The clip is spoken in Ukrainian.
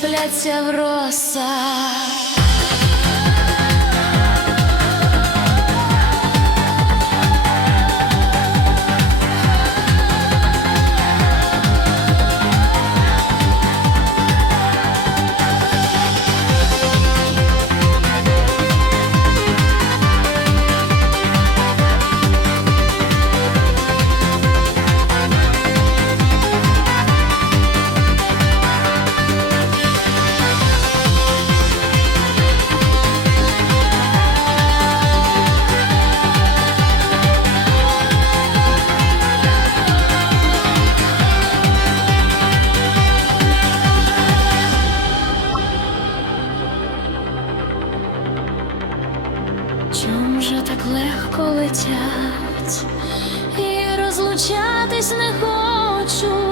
топляться в роса. Чом же так легко летять і розлучатись не хочу.